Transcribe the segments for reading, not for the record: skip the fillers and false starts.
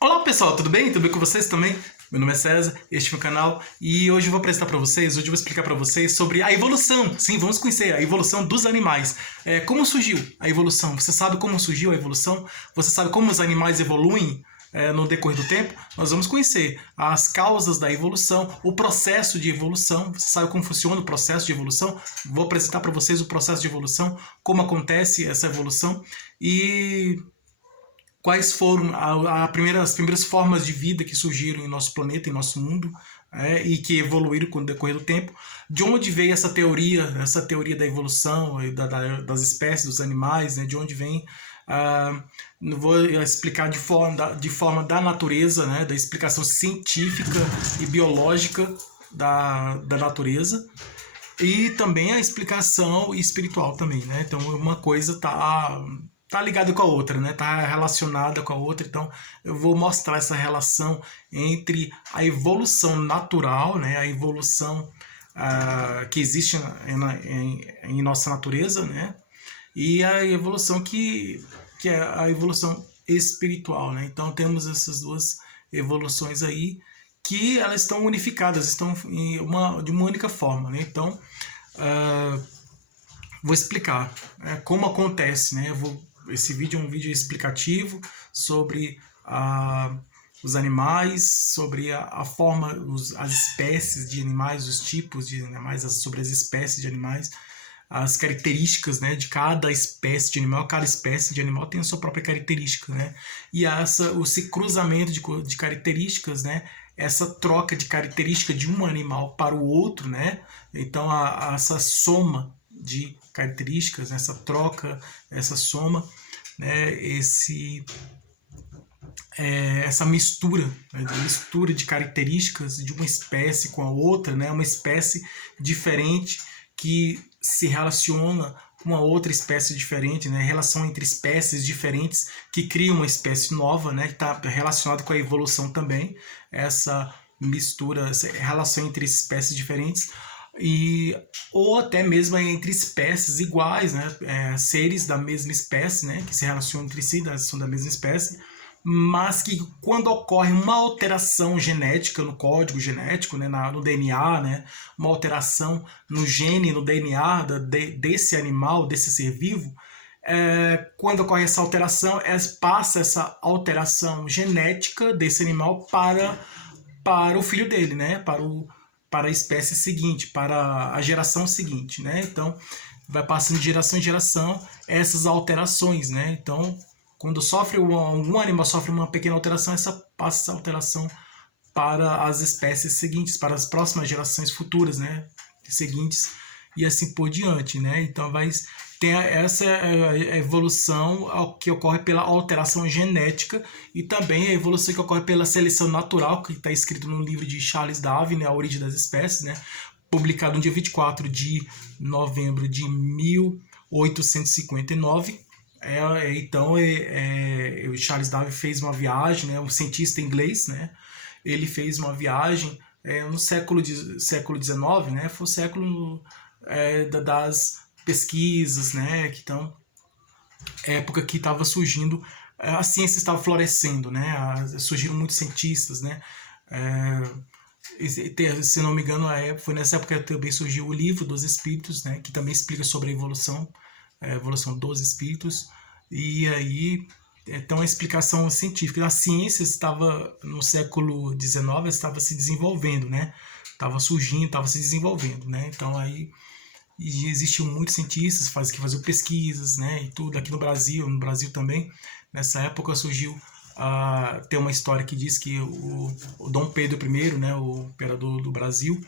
Olá pessoal, tudo bem? Tudo bem com vocês também? Meu nome é César, este é o meu canal e hoje eu vou apresentar para vocês, hoje eu vou explicar para vocês sobre a evolução. Sim, vamos conhecer a evolução dos animais. Como surgiu a evolução? Você sabe como surgiu a evolução? Você sabe como os animais evoluem no decorrer do tempo? Nós vamos conhecer as causas da evolução, o processo de evolução. Você sabe como funciona o processo de evolução? Vou apresentar para vocês o processo de evolução, como acontece essa evolução e quais foram as primeiras formas de vida que surgiram em nosso planeta, em nosso mundo, e que evoluíram com o decorrer do tempo. De onde veio essa teoria da evolução, das espécies, dos animais, né? De onde vem? Vou explicar de forma da natureza, né? Da explicação científica e biológica da natureza, e também a explicação espiritual também, né? Então uma coisa tá ligada com a outra, né? Tá relacionada com a outra. Então eu vou mostrar essa relação entre a evolução natural, né? A evolução que existe em nossa natureza, né? E a evolução que é a evolução espiritual, né? Então temos essas duas evoluções aí que elas estão unificadas, estão de uma única forma, né? Então vou explicar como acontece, né? Esse vídeo é um vídeo explicativo sobre os animais, sobre a forma, as espécies de animais, os tipos de animais, sobre as espécies de animais, as características, né, de cada espécie de animal. Cada espécie de animal tem a sua própria característica, né? E esse cruzamento de características, né? Essa troca de característica de um animal para o outro, né? Então essa soma de características, essa troca, essa soma, né? Essa mistura, né? Mistura de características de uma espécie com a outra, né? Uma espécie diferente que se relaciona com uma outra espécie diferente, né? Relação entre espécies diferentes que cria uma espécie nova, né? Que está relacionado com a evolução também, essa mistura, essa relação entre espécies diferentes, ou até mesmo entre espécies iguais, né? Seres da mesma espécie, né? Que se relacionam entre si, são da mesma espécie, mas que quando ocorre uma alteração genética no código genético, né, no DNA, né, uma alteração no gene, no DNA desse animal, desse ser vivo, quando ocorre essa alteração, passa essa alteração genética desse animal para o filho dele, né, para a espécie seguinte, para a geração seguinte, né? Então vai passando de geração em geração essas alterações, né? Então quando algum animal sofre uma pequena alteração, passa essa alteração para as espécies seguintes, para as próximas gerações futuras, né, seguintes, e assim por diante, né? Então tem essa evolução que ocorre pela alteração genética, e também a evolução que ocorre pela seleção natural, que está escrito no livro de Charles Darwin, né, A Origem das Espécies, né, publicado no dia 24 de novembro de 1859. Então o Charles Darwin fez uma viagem, né, um cientista inglês, né? Ele fez uma viagem no século XIX, né? Foi o século das pesquisas, né? Então, época que estava surgindo, a ciência estava florescendo, né? Surgiram muitos cientistas, né? Se não me engano, foi nessa época que também surgiu o Livro dos Espíritos, né? Que também explica sobre a evolução dos espíritos. E aí então a explicação científica, a ciência estava no século XIX, estava se desenvolvendo, né? Estava surgindo, estava se desenvolvendo, né? Então aí existiam muitos cientistas que faziam pesquisas, né? E tudo aqui no Brasil também. Nessa época surgiu tem uma história que diz que o Dom Pedro I, né? O imperador do Brasil,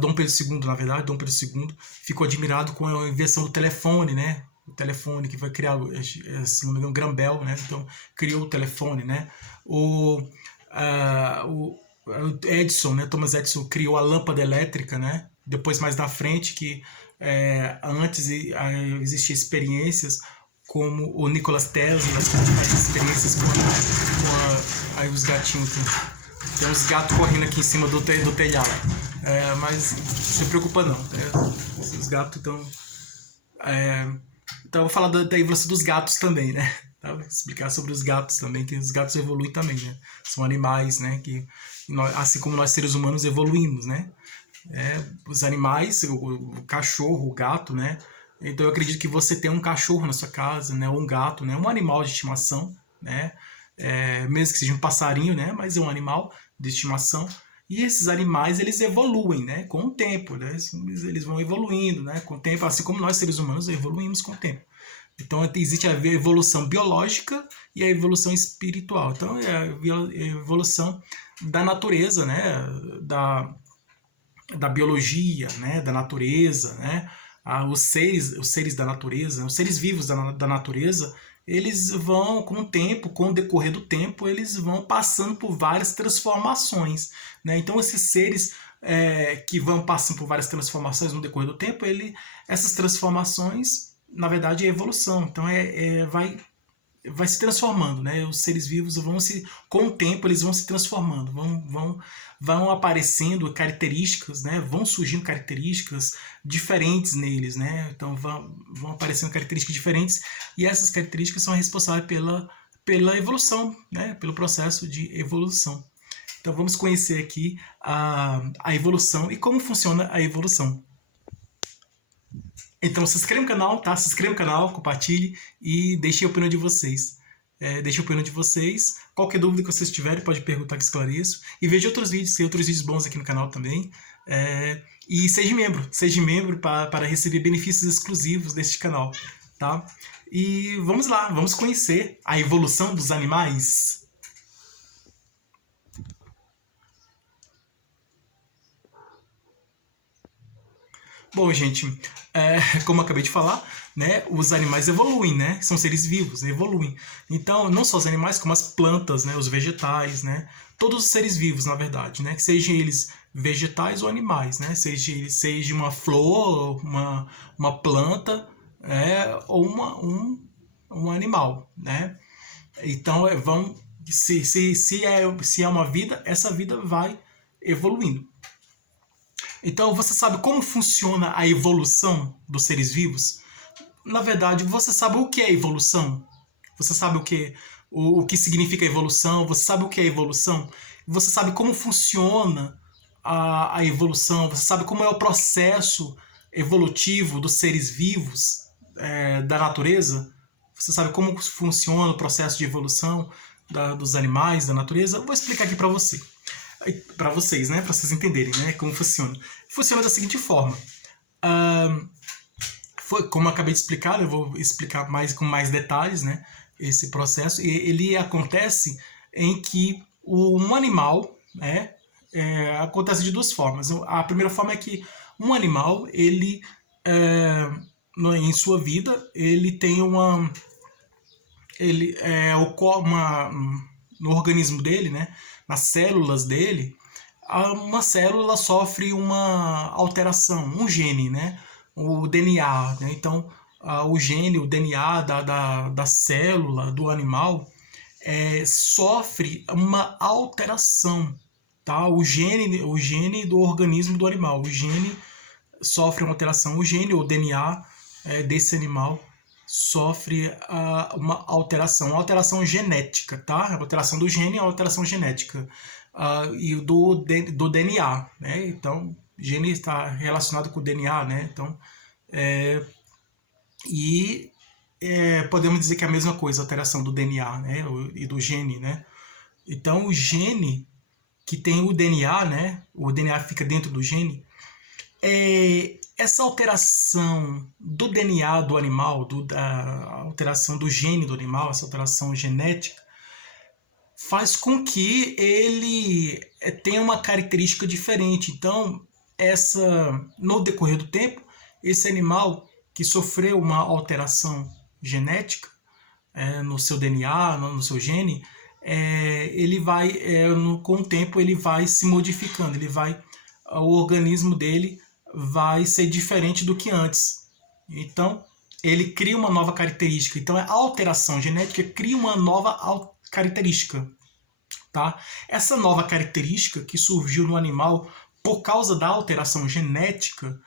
Dom Pedro II, na verdade, Dom Pedro II ficou admirado com a invenção do telefone, né? O telefone que foi criado, se não me engano, Graham Bell, né? Então criou o telefone, né? O Edison, né? Thomas Edison criou a lâmpada elétrica, né? Depois, mais na frente, que antes existiam experiências como o Nikola Tesla, que faz experiências com aí os gatinhos. Tem uns gatos correndo aqui em cima do telhado. Mas não se preocupa não. Os gatos estão... então eu vou falar da evolução dos gatos também, né? tá? Vou explicar sobre os gatos também, que os gatos evoluem também, né? São animais, né? Que assim como nós seres humanos evoluímos, né? Os animais, o cachorro, o gato, né? Então eu acredito que você tem um cachorro na sua casa, né? Ou um gato, né? Um animal de estimação, né? Mesmo que seja um passarinho, né? Mas é um animal de estimação. E esses animais, eles evoluem, né? Com o tempo, né? Eles vão evoluindo, né? Com o tempo, assim como nós seres humanos evoluímos com o tempo. Então existe a evolução biológica e a evolução espiritual. Então é a evolução da natureza, né? Da biologia, né? Da natureza, né? Os seres da natureza, os seres vivos da natureza, eles vão, com o tempo, com o decorrer do tempo, eles vão passando por várias transformações, né? Então esses seres que vão passando por várias transformações no decorrer do tempo, essas transformações, na verdade, é evolução. Então vai se transformando, né? Os seres vivos com o tempo, eles vão se transformando, vão aparecendo características, né? Vão surgindo características diferentes neles, né? Então vão aparecendo características diferentes e essas características são responsáveis pela evolução, né? Pelo processo de evolução. Então vamos conhecer aqui a evolução e como funciona a evolução. Então se inscreva no canal, tá? Se inscreva no canal, compartilhe e deixe a opinião de vocês. Deixe a opinião de vocês. Qualquer dúvida que vocês tiverem, pode perguntar que esclareço. E veja outros vídeos, tem outros vídeos bons aqui no canal também. E seja membro para receber benefícios exclusivos deste canal, tá? E vamos lá, vamos conhecer a evolução dos animais. Bom, gente, como eu acabei de falar, né, os animais evoluem, né? São seres vivos, evoluem. Então, não só os animais, como as plantas, né, os vegetais, né? Todos os seres vivos, na verdade, né? Sejam eles vegetais ou animais, né? Seja uma flor, uma planta, ou um animal, né? Então, se é uma vida, essa vida vai evoluindo. Então, você sabe como funciona a evolução dos seres vivos? Na verdade, você sabe o que é evolução? Você sabe o que significa evolução? Você sabe o que é evolução? Você sabe como funciona a evolução? Você sabe como é o processo evolutivo dos seres vivos da natureza? Você sabe como funciona o processo de evolução dos animais, da natureza? Eu vou explicar aqui para vocês, né, para vocês entenderem, né, como funciona. Funciona da seguinte forma. Como eu acabei de explicar, eu vou explicar com mais detalhes, né, esse processo. Ele acontece em que um animal, né, acontece de duas formas. A primeira forma é que um animal, ele em sua vida, ele tem no organismo dele, né, nas células dele, uma célula sofre uma alteração, um gene, né, o DNA, né? Então o gene, o DNA da célula do animal sofre uma alteração, tá? O gene do organismo do animal, o gene sofre uma alteração, o gene ou DNA desse animal sofre uma alteração genética, tá? A alteração do gene é uma alteração genética e do DNA, né? Então, gene está relacionado com o DNA, né? Então, podemos dizer que é a mesma coisa, a alteração do DNA, né? E do gene, né? Então, o gene que tem o DNA, né? O DNA fica dentro do gene. Essa alteração do DNA do animal, a alteração do gene do animal, essa alteração genética, faz com que ele tenha uma característica diferente. Então, no decorrer do tempo, esse animal que sofreu uma alteração genética no seu DNA, no seu gene, ele vai, com o tempo, ele vai se modificando, o organismo dele vai ser diferente do que antes. Então, ele cria uma nova característica. Então, a alteração genética cria uma nova característica. Tá? Essa nova característica que surgiu no animal por causa da alteração genética,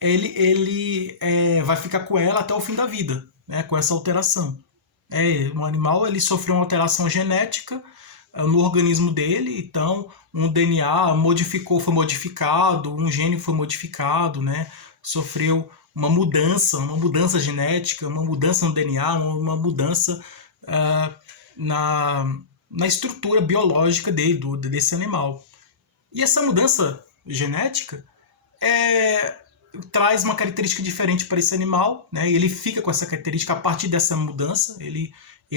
ele vai ficar com ela até o fim da vida, né? Com essa alteração. Um animal ele sofreu uma alteração genética no organismo dele, então um DNA foi modificado, um gene foi modificado, né? Sofreu uma mudança genética, uma mudança no DNA, uma mudança uh, na, na estrutura biológica desse animal. E essa mudança genética traz uma característica diferente para esse animal, né? Ele fica com essa característica a partir dessa mudança, ele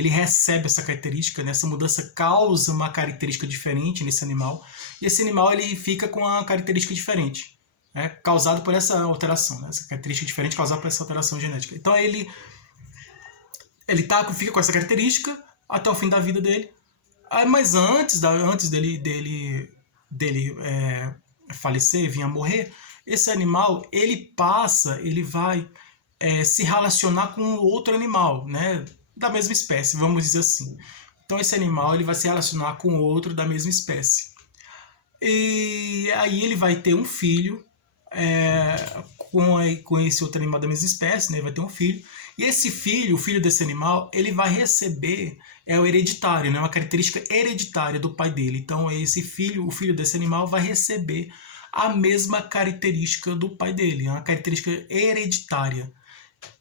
recebe essa característica, né? Essa mudança causa uma característica diferente nesse animal, e esse animal ele fica com uma característica diferente, né? Causado por essa alteração, né? Essa característica diferente causada por essa alteração genética. Então ele fica com essa característica até o fim da vida dele. Mas antes dele falecer, vir a morrer, esse animal ele vai se relacionar com outro animal, né, da mesma espécie, vamos dizer assim. Então esse animal ele vai se relacionar com outro da mesma espécie. E aí ele vai ter um filho com esse outro animal da mesma espécie, né? Ele vai ter um filho. E esse filho, o filho desse animal, ele vai receber o hereditário, né? Uma característica hereditária do pai dele. Então esse filho, o filho desse animal, vai receber a mesma característica do pai dele, uma característica hereditária.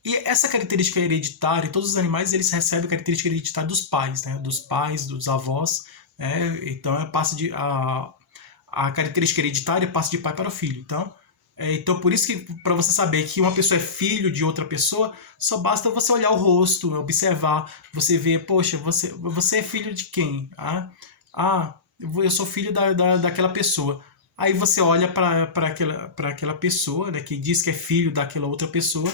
E essa característica hereditária, todos os animais eles recebem a característica hereditária dos pais, né? Dos pais, dos avós, né? Então passa a característica hereditária passa de pai para filho. Então por isso que para você saber que uma pessoa é filho de outra pessoa, só basta você olhar o rosto, observar, você ver, poxa, você é filho de quem? Eu sou filho daquela pessoa. Aí você olha para aquela pessoa, né, que diz que é filho daquela outra pessoa,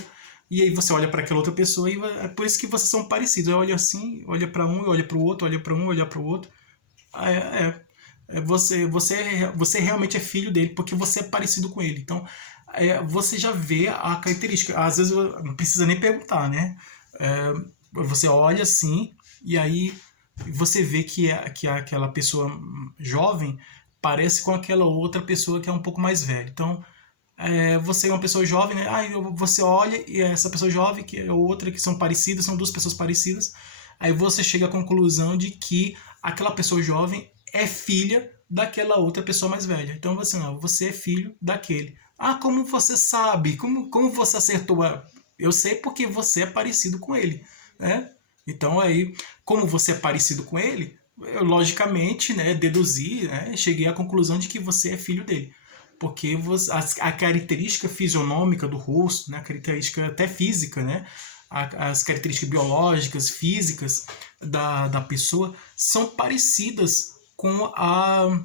e aí você olha para aquela outra pessoa e é por isso que vocês são parecidos. Eu olho assim, olha para um, olha para o outro, olha para um, olha para o outro. Você realmente é filho dele porque você é parecido com ele. Então você já vê a característica. Às vezes não precisa nem perguntar, né? Você olha assim e aí você vê que aquela pessoa jovem parece com aquela outra pessoa que é um pouco mais velha. Então você é uma pessoa jovem, né? Você olha e essa pessoa jovem que é outra que são parecidas, são duas pessoas parecidas. Aí você chega à conclusão de que aquela pessoa jovem é filha daquela outra pessoa mais velha. Então você é filho daquele. Como você sabe? Como você acertou? Eu sei porque você é parecido com ele, né? Então aí, como você é parecido com ele, eu logicamente, né, deduzi, né, cheguei à conclusão de que você é filho dele. Porque a característica fisionômica do rosto, né, a característica até física, né, as características biológicas, físicas da pessoa são parecidas com a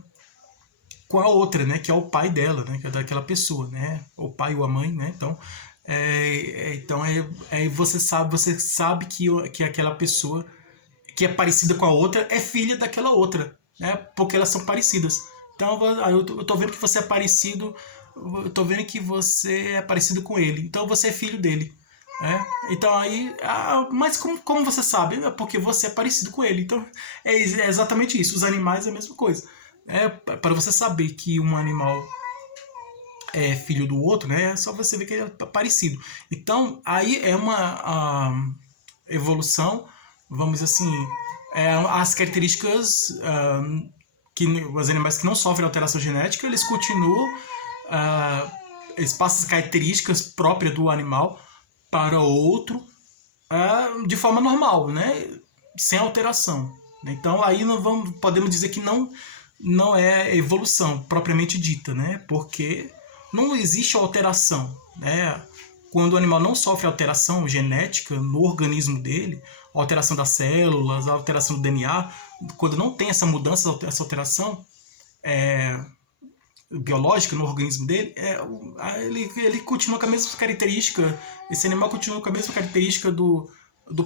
outra, né, que é o pai dela, né, que é daquela pessoa, né, o pai ou a mãe, né, então você sabe que aquela pessoa que é parecida com a outra é filha daquela outra, né, porque elas são parecidas. Então eu tô vendo que você é parecido, eu tô vendo que você é parecido com ele, então você é filho dele. Então aí, mas como você sabe? É porque você é parecido com ele. Então é exatamente isso. Os animais é a mesma coisa. Para você saber que um animal é filho do outro, né? É só você ver que ele é parecido. Então aí é uma evolução, vamos dizer assim, as características que os animais que não sofrem alteração genética, eles continuam, eles passam as características próprias do animal para outro de forma normal, né? Sem alteração. Então aí podemos dizer que não é evolução propriamente dita, né? Porque não existe alteração, né? Quando o animal não sofre alteração genética no organismo dele, alteração das células, alteração do DNA, quando não tem essa mudança, essa alteração biológica no organismo dele, ele continua com a mesma característica, esse animal continua com a mesma característica do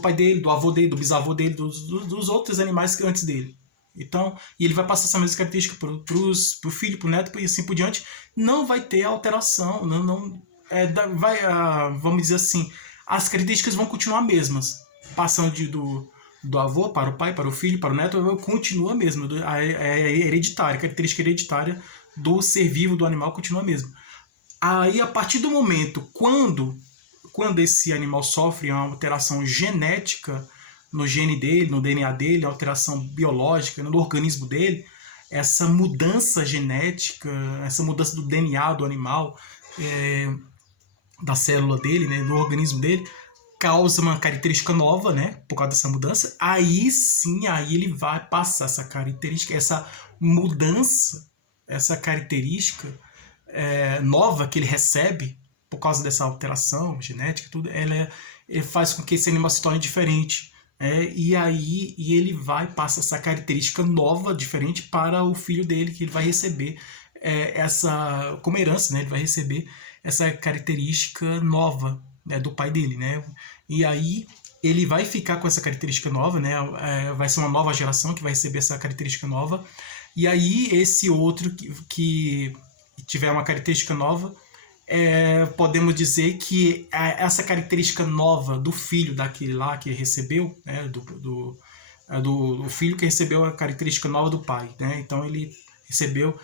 pai dele, do avô dele, do bisavô dele, dos outros animais antes dele. Então, e ele vai passar essa mesma característica pro filho, pro neto e assim por diante. Não vai ter alteração, vamos dizer assim, as características vão continuar mesmas, passando do avô para o pai, para o filho, para o neto, continua mesmo, hereditária, a característica hereditária do ser vivo, do animal, continua mesmo. Aí, a partir do momento quando esse animal sofre uma alteração genética, no gene dele, no DNA dele, alteração biológica, no organismo dele, essa mudança genética, essa mudança do DNA do animal, da célula dele, né, do organismo dele, causa uma característica nova, né, por causa dessa mudança. Aí sim, aí ele vai passar essa característica, essa mudança, essa característica nova que ele recebe por causa dessa alteração genética, tudo, ele faz com que esse animal se torne diferente. E aí ele vai passar essa característica nova, diferente, para o filho dele, que ele vai receber essa como herança, né? Ele vai receber essa característica nova, né, do pai dele, né? E aí ele vai ficar com essa característica nova, né? Vai ser uma nova geração que vai receber essa característica nova. E aí esse outro que tiver uma característica nova, podemos dizer que essa característica nova do filho daquele lá que recebeu, né, do filho que recebeu a característica nova do pai, né? Então ele recebeu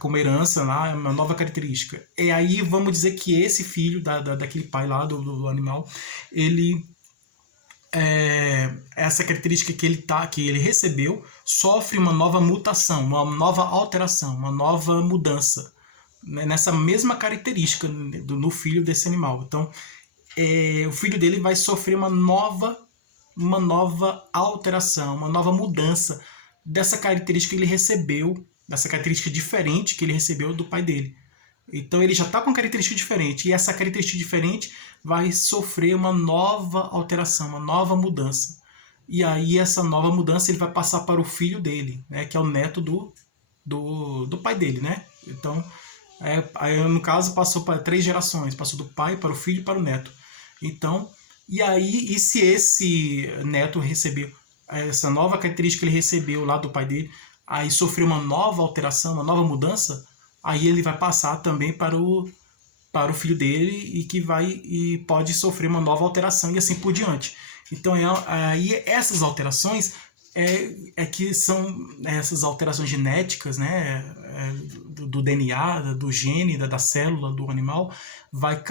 como herança lá uma nova característica. E aí vamos dizer que esse filho daquele pai lá do animal, ele essa característica que ele recebeu sofre uma nova mutação, uma nova alteração, uma nova mudança, né, nessa mesma característica no filho desse animal. Então o filho dele vai sofrer uma nova alteração, uma nova mudança dessa característica que ele recebeu, dessa característica diferente que ele recebeu do pai dele. Então ele já está com característica diferente, e essa característica diferente vai sofrer uma nova alteração, uma nova mudança. E aí essa nova mudança ele vai passar para o filho dele, né, que é o neto do pai dele, né? Então, no caso, passou para 3 gerações, passou do pai para o filho e para o neto. Então, e se esse neto recebeu essa nova característica que ele recebeu lá do pai dele, aí sofreu uma nova alteração, uma nova mudança, aí ele vai passar também para o filho dele e pode sofrer uma nova alteração e assim por diante. Então aí essas alterações que são essas alterações genéticas, né, do DNA, do gene, da célula do animal, vai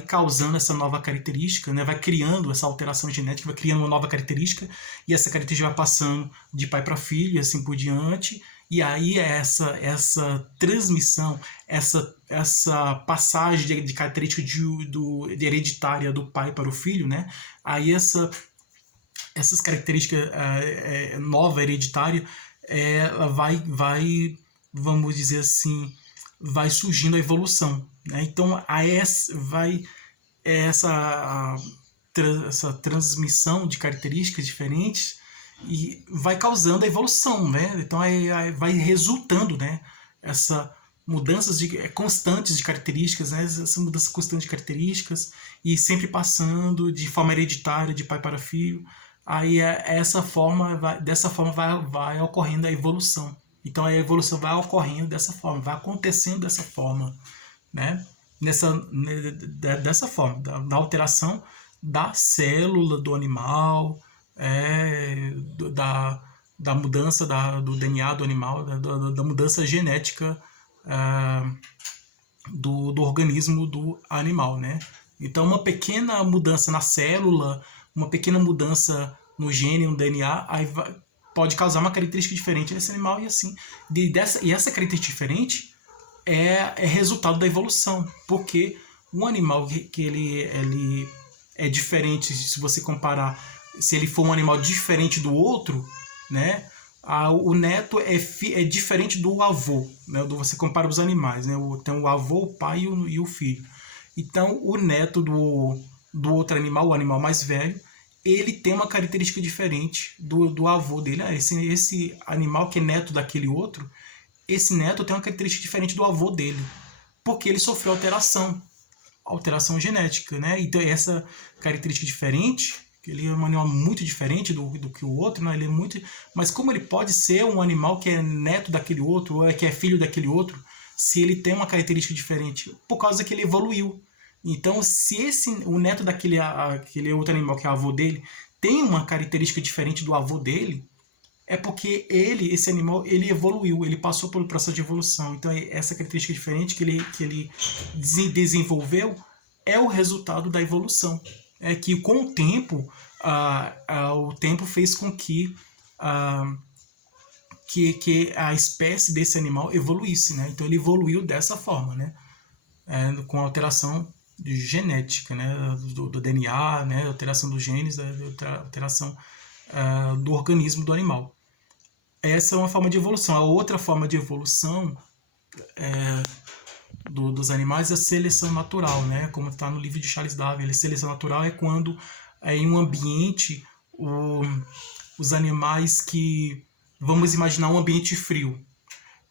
causando essa nova característica, né? Vai criando essa alteração genética, vai criando uma nova característica, e essa característica vai passando de pai para filho e assim por diante. E aí essa transmissão, essa passagem de característica de hereditária do pai para o filho, né? Aí essas características nova hereditária, vamos dizer assim, vai surgindo a evolução, né? Então essa transmissão de características diferentes e vai causando a evolução, né? Então vai resultando, né, essa mudanças constantes de características, né? Essa mudança constante de características e sempre passando de forma hereditária de pai para filho. Aí dessa forma vai ocorrendo a evolução. Então a evolução vai ocorrendo dessa forma, vai acontecendo dessa forma, né? Dessa forma, da alteração da célula do animal, da mudança do DNA do animal, da mudança genética do organismo do animal, né? Então uma pequena mudança na célula, uma pequena mudança no gene, no DNA, pode causar uma característica diferente nesse animal, e assim, e essa característica diferente é resultado da evolução, porque um animal que ele é diferente, se você comparar, se ele for um animal diferente do outro, né, o neto é diferente do avô, né, você compara os animais, né, tem o avô, o pai e o filho. Então o neto do outro animal, o animal mais velho, ele tem uma característica diferente do avô dele. Esse animal que é neto daquele outro, esse neto tem uma característica diferente do avô dele, porque ele sofreu alteração genética, né? Então essa característica diferente, ele é um animal muito diferente do que o outro, né? Ele é muito, mas como ele pode ser um animal que é neto daquele outro, ou que é filho daquele outro, se ele tem uma característica diferente? Por causa que ele evoluiu. Então, se o neto aquele outro animal que é o avô dele tem uma característica diferente do avô dele, é porque esse animal, ele evoluiu, ele passou pelo processo de evolução. Então, essa característica diferente que ele desenvolveu é o resultado da evolução. É que com o tempo, o tempo fez com que a espécie desse animal evoluísse, né? Então ele evoluiu dessa forma, né? Com alteração genética, né? Do DNA, né? Alteração dos genes, alteração do organismo do animal. Essa é uma forma de evolução. A outra forma de evolução dos animais é a seleção natural, né? Como está no livro de Charles Darwin. A seleção natural é quando em um ambiente os animais que... Vamos imaginar um ambiente frio.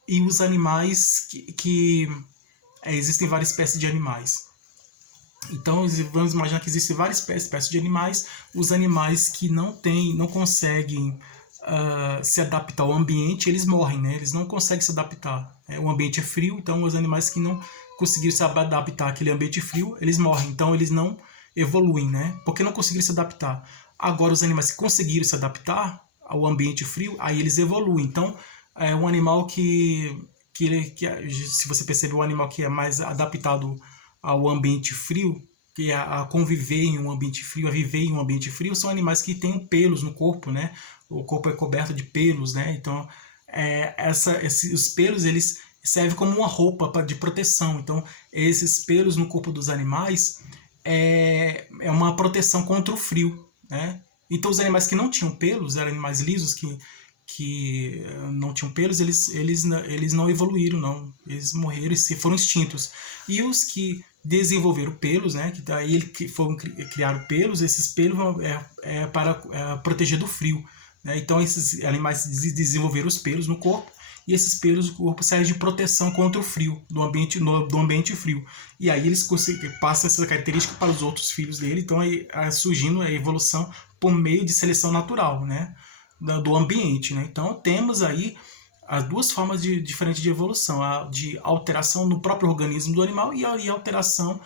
E os animais existem várias espécies de animais. Então, vamos imaginar que existem várias espécies de animais. Os animais que não conseguem se adaptar ao ambiente, eles morrem, né? Eles não conseguem se adaptar. O ambiente é frio, então os animais que não conseguiram se adaptar àquele ambiente frio, eles morrem. Então, eles não evoluem, né? Porque não conseguiram se adaptar. Agora, os animais que conseguiram se adaptar ao ambiente frio, aí eles evoluem. Então, é um animal que se você perceber, um animal que é mais adaptado ao ambiente frio, que é a conviver em um ambiente frio, a viver em um ambiente frio, são animais que têm pelos no corpo, né? O corpo é coberto de pelos, né? Então, os pelos, eles servem como uma roupa de proteção. Então, esses pelos no corpo dos animais é uma proteção contra o frio, né? Então, os animais que não tinham pelos, eram animais lisos que não tinham pelos, eles não evoluíram, não. Eles morreram e foram extintos. E os que desenvolveram pelos, né, que daí criaram pelos, esses pelos para proteger do frio, né? Então esses animais desenvolveram os pelos no corpo, e esses pelos do corpo servem de proteção contra o frio, do ambiente frio. E aí eles passam essa característica para os outros filhos dele, então surgindo a evolução por meio de seleção natural, né, do ambiente, né? Então temos aí as duas formas diferentes de evolução, a de alteração no próprio organismo do animal e a alteração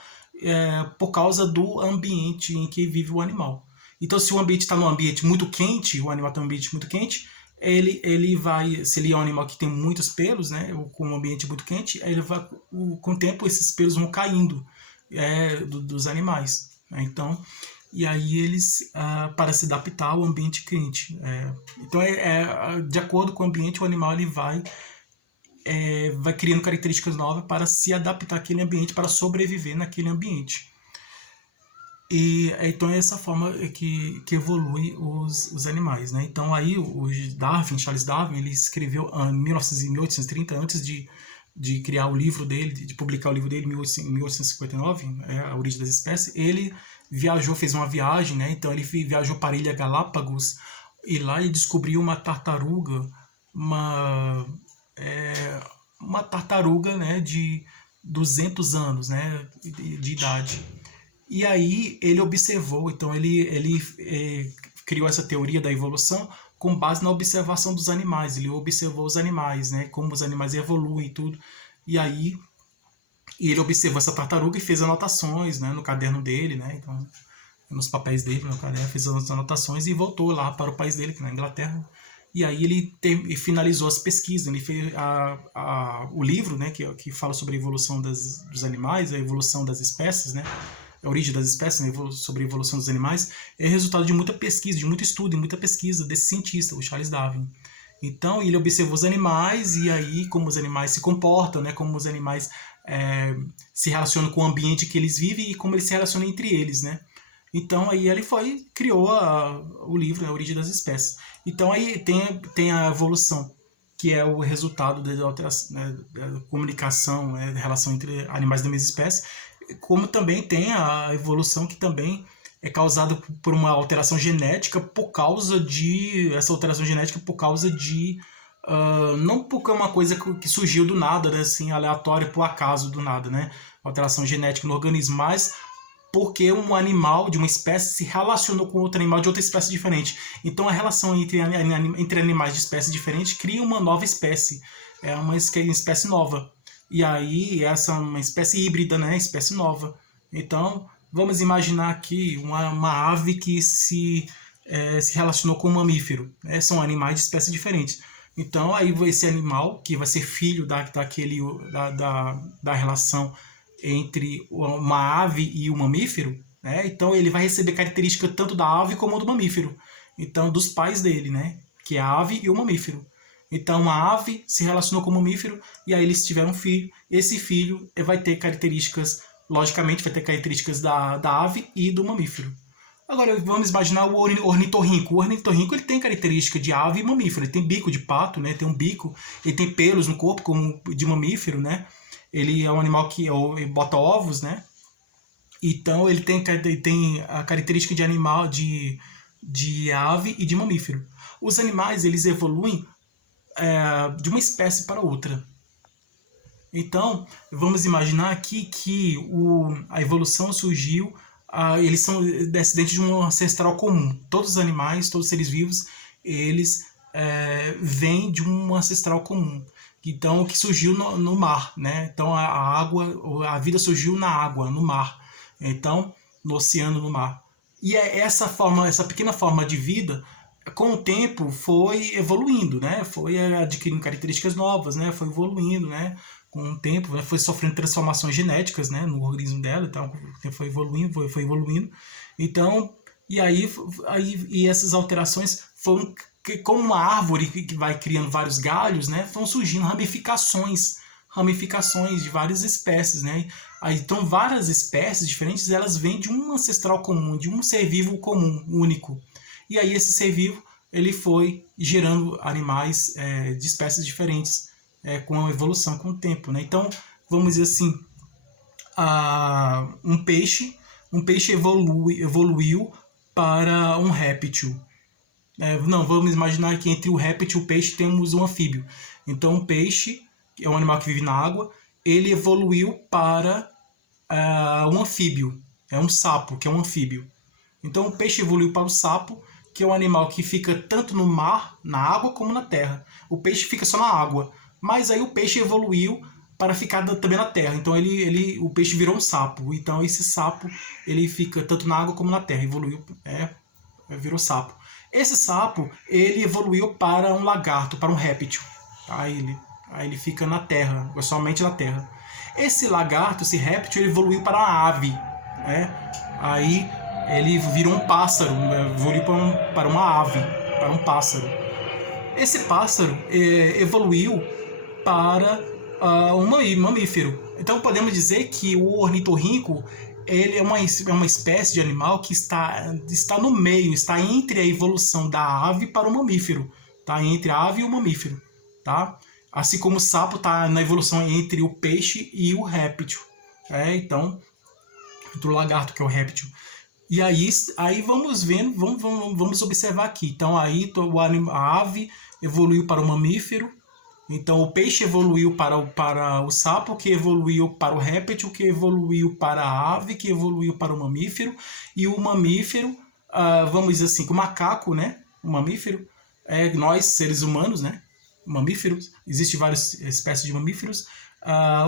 por causa do ambiente em que vive o animal. Então, se o ambiente está num ambiente muito quente, o animal está num ambiente muito quente, ele vai, se ele é um animal que tem muitos pelos, né, ou com um ambiente muito quente, ele vai, com o tempo esses pelos vão caindo dos animais, né? Então, e aí eles, para se adaptar ao ambiente quente. Então, de acordo com o ambiente, o animal ele vai criando características novas para se adaptar àquele ambiente, para sobreviver naquele ambiente. E então é essa forma que evolui os animais, né? Então aí o Charles Darwin, ele escreveu em 1830, antes de criar o livro dele, de publicar o livro dele em 1859, A Origem das Espécies, ele viajou, fez uma viagem, né? Então ele viajou para a Ilha Galápagos, e lá ele descobriu uma tartaruga, uma tartaruga, né, de 200 anos, né, de idade. E aí ele observou, então ele criou essa teoria da evolução com base na observação dos animais. Ele observou os animais, né, como os animais evoluem e tudo. E aí ele observou essa tartaruga e fez anotações, né, no caderno dele, né, então, nos papéis dele, no caderno, fez as anotações e voltou lá para o país dele, que é na Inglaterra. E aí ele finalizou as pesquisas, ele fez o livro, né, que fala sobre a evolução dos animais, a evolução das espécies, né, a origem das espécies, né, sobre a evolução dos animais, é resultado de muita pesquisa, de muito estudo e muita pesquisa desse cientista, o Charles Darwin. Então ele observou os animais, e aí como os animais se comportam, né, como os animais se relacionam com o ambiente que eles vivem e como eles se relacionam entre eles, né. Então aí ele criou o livro, A Origem das Espécies. Então aí tem a evolução, que é o resultado da comunicação, né, da relação entre animais da mesma espécie, como também tem a evolução que também é causada por uma alteração genética por causa de não porque é uma coisa que surgiu do nada, né, assim, aleatória, por acaso do nada, né, alteração genética no organismo, mas porque um animal de uma espécie se relacionou com outro animal de outra espécie diferente. Então a relação entre animais de espécies diferentes cria uma nova espécie, uma espécie nova. E aí essa é uma espécie híbrida, né, espécie nova. Então vamos imaginar aqui uma ave que se relacionou com um mamífero, né? São animais de espécies diferentes. Então aí esse animal, que vai ser filho da relação entre uma ave e um mamífero, né? Então ele vai receber característica tanto da ave como do mamífero. Então, dos pais dele, né? Que é a ave e o mamífero. Então, a ave se relacionou com o mamífero e aí eles tiveram um filho. Esse filho vai ter características, logicamente, vai ter características da ave e do mamífero. Agora, vamos imaginar o ornitorrinco. O ornitorrinco ele tem característica de ave e mamífero. Ele tem bico de pato, né? Tem um bico, ele tem pelos no corpo, como de mamífero, né? Ele é um animal que bota ovos, né? Então, ele tem a característica de animal, de ave e de mamífero. Os animais, eles evoluem de uma espécie para outra. Então, vamos imaginar aqui que a evolução surgiu, eles são descendentes de um ancestral comum. Todos os animais, todos os seres vivos, eles vêm de um ancestral comum. Então, que surgiu no mar, né? Então, a vida surgiu na água, no mar. Então, no oceano, no mar. E essa pequena forma de vida, com o tempo, foi evoluindo, né? Foi adquirindo características novas, né? Foi evoluindo, né? Com o tempo, né? Foi sofrendo transformações genéticas, né? No organismo dela, então foi evoluindo, foi evoluindo. Então, e essas alterações foram como uma árvore que vai criando vários galhos, né? Vão surgindo ramificações de várias espécies, né? Então, várias espécies diferentes, elas vêm de um ancestral comum, de um ser vivo comum, único. E aí esse ser vivo, ele foi gerando animais de espécies diferentes, com a evolução, com o tempo, né? Então, vamos dizer assim, um peixe evoluiu para um réptil. Não, vamos imaginar que entre o réptil e o peixe temos um anfíbio. Então, o peixe, que é um animal que vive na água, ele evoluiu para um anfíbio. É um sapo, que é um anfíbio. Então, o peixe evoluiu para o sapo, que é um animal que fica tanto no mar, na água, como na terra. O peixe fica só na água. Mas aí o peixe evoluiu para ficar também na terra. Então o peixe virou um sapo. Então esse sapo ele fica tanto na água como na terra. Evoluiu, virou sapo. Esse sapo ele evoluiu para um lagarto, para um réptil. Aí ele fica na terra, somente na terra. Esse lagarto, esse réptil, ele evoluiu para uma ave. Aí ele virou um pássaro, evoluiu para uma ave, para um pássaro. Esse pássaro evoluiu para um mamífero. Então podemos dizer que o ornitorrinco ele é uma espécie de animal que está no meio, está entre a evolução da ave para o mamífero, tá? Entre a ave e o mamífero, tá? Assim como o sapo está na evolução entre o peixe e o réptil, então entre o lagarto que é o réptil. E aí vamos vendo, vamos observar aqui. Então aí a ave evoluiu para o mamífero. Então o peixe evoluiu para o sapo, que evoluiu para o réptil, que evoluiu para a ave, que evoluiu para o mamífero. E o mamífero, vamos dizer assim, o macaco, né? O mamífero, nós seres humanos, né? Mamíferos, existem várias espécies de mamíferos.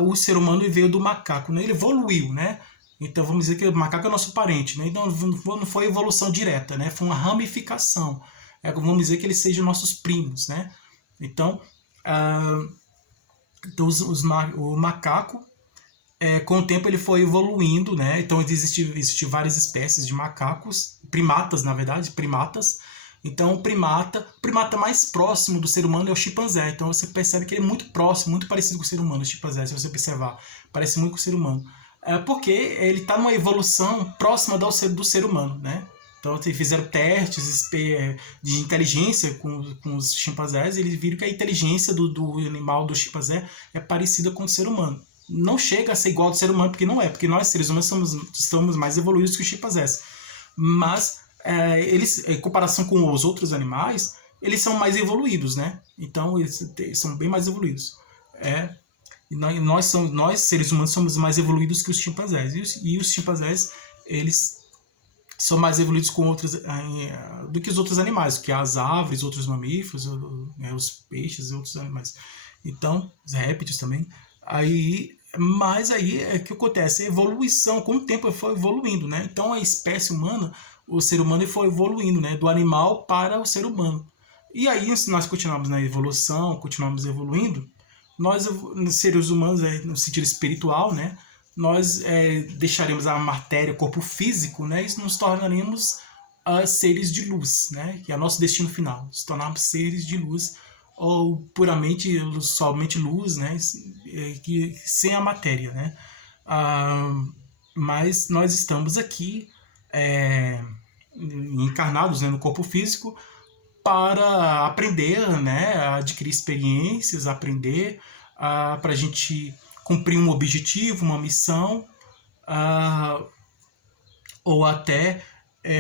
O ser humano veio do macaco, né? Ele evoluiu, né? Então vamos dizer que o macaco é nosso parente, né? Então não foi evolução direta, né? Foi uma ramificação. Vamos dizer que eles sejam nossos primos, né? Então, o macaco, com o tempo ele foi evoluindo, né? Então existem várias espécies de macacos, primatas, na verdade, primatas. Então o primata mais próximo do ser humano é o chimpanzé. Então você percebe que ele é muito próximo, muito parecido com o ser humano, o chimpanzé, se você observar. Parece muito com o ser humano. Porque ele está numa evolução próxima do ser humano, né? Então fizeram testes de inteligência com os chimpanzés e eles viram que a inteligência do animal, do chimpanzé, é parecida com o ser humano. Não chega a ser igual ao do ser humano, porque não é, porque nós seres humanos estamos mais evoluídos que os chimpanzés. Mas eles, em comparação com os outros animais, eles são mais evoluídos, né? Então eles são bem mais evoluídos. E nós seres humanos somos mais evoluídos que os chimpanzés. E os chimpanzés, eles são mais evoluídos do que os outros animais, que as aves, outros mamíferos, os peixes e outros animais. Então, os répteis também. Mas aí é que acontece, a evolução, com o tempo foi evoluindo, né? Então a espécie humana, o ser humano foi evoluindo, né? Do animal para o ser humano. E aí, se nós continuamos na evolução, continuamos evoluindo, nós, seres humanos, no sentido espiritual, né? nós deixaremos a matéria, o corpo físico, né, e nos tornaremos seres de luz, né, que é o nosso destino final, se tornarmos seres de luz, ou puramente, somente luz, né, sem a matéria, né. Ah, mas nós estamos aqui encarnados, né, no corpo físico para aprender, né, a adquirir experiências, aprender, para a gente cumprir um objetivo, uma missão, ah, ou até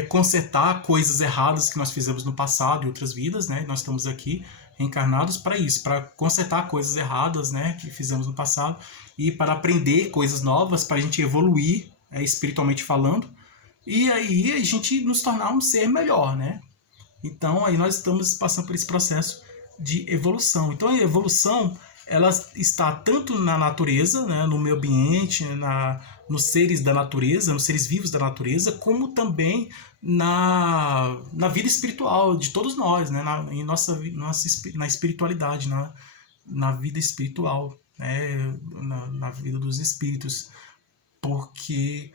consertar coisas erradas que nós fizemos no passado e outras vidas, né? Nós estamos aqui reencarnados para isso, para consertar coisas erradas, né, que fizemos no passado e para aprender coisas novas, para a gente evoluir, espiritualmente falando, e aí a gente nos tornar um ser melhor, né? Então aí nós estamos passando por esse processo de evolução. Então a evolução ela está tanto na natureza, né, no meio ambiente, nos seres da natureza, nos seres vivos da natureza, como também na vida espiritual de todos nós, né, na espiritualidade, na vida espiritual, né, na vida dos espíritos, porque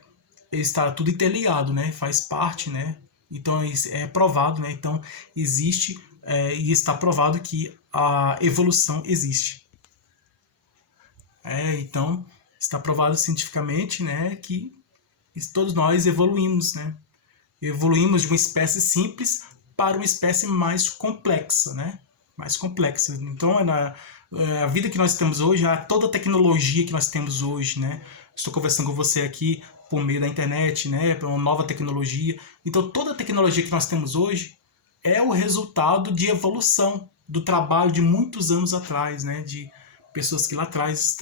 está tudo interligado, né, faz parte, né, então é provado, né, então existe e está provado que a evolução existe. Então, está provado cientificamente, né, que todos nós evoluímos, né? Evoluímos de uma espécie simples para uma espécie mais complexa, né? Mais complexa. Então, a vida que nós temos hoje, toda a tecnologia que nós temos hoje, né? Estou conversando com você aqui por meio da internet, né? Uma nova tecnologia. Então, toda a tecnologia que nós temos hoje é o resultado de evolução do trabalho de muitos anos atrás, né? De pessoas que lá atrás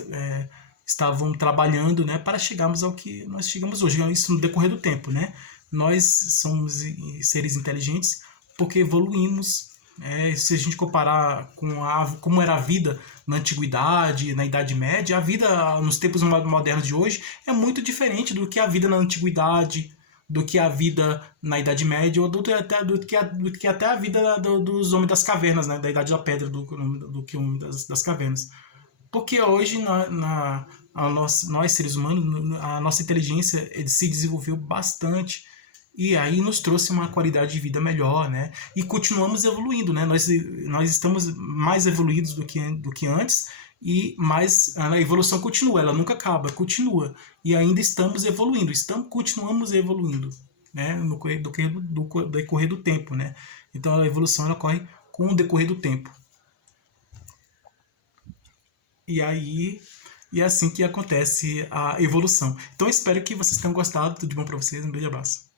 estavam trabalhando, né, para chegarmos ao que nós chegamos hoje. Isso no decorrer do tempo, né? Nós somos seres inteligentes porque evoluímos. Se a gente comparar com como era a vida na antiguidade, na Idade Média, a vida nos tempos modernos de hoje é muito diferente do que a vida na antiguidade, do que a vida na Idade Média, ou do que até a vida dos homens das cavernas, né, da Idade da Pedra, do que das cavernas. Porque hoje nós seres humanos, a nossa inteligência se desenvolveu bastante e aí nos trouxe uma qualidade de vida melhor, né? E continuamos evoluindo, né? Nós estamos mais evoluídos do que antes e mais a evolução continua, ela nunca acaba, continua e ainda estamos evoluindo, continuamos evoluindo, né? No decorrer do tempo, né? Então a evolução ela ocorre com o decorrer do tempo. E aí, é assim que acontece a evolução. Então espero que vocês tenham gostado. Tudo de bom para vocês. Um beijo e abraço.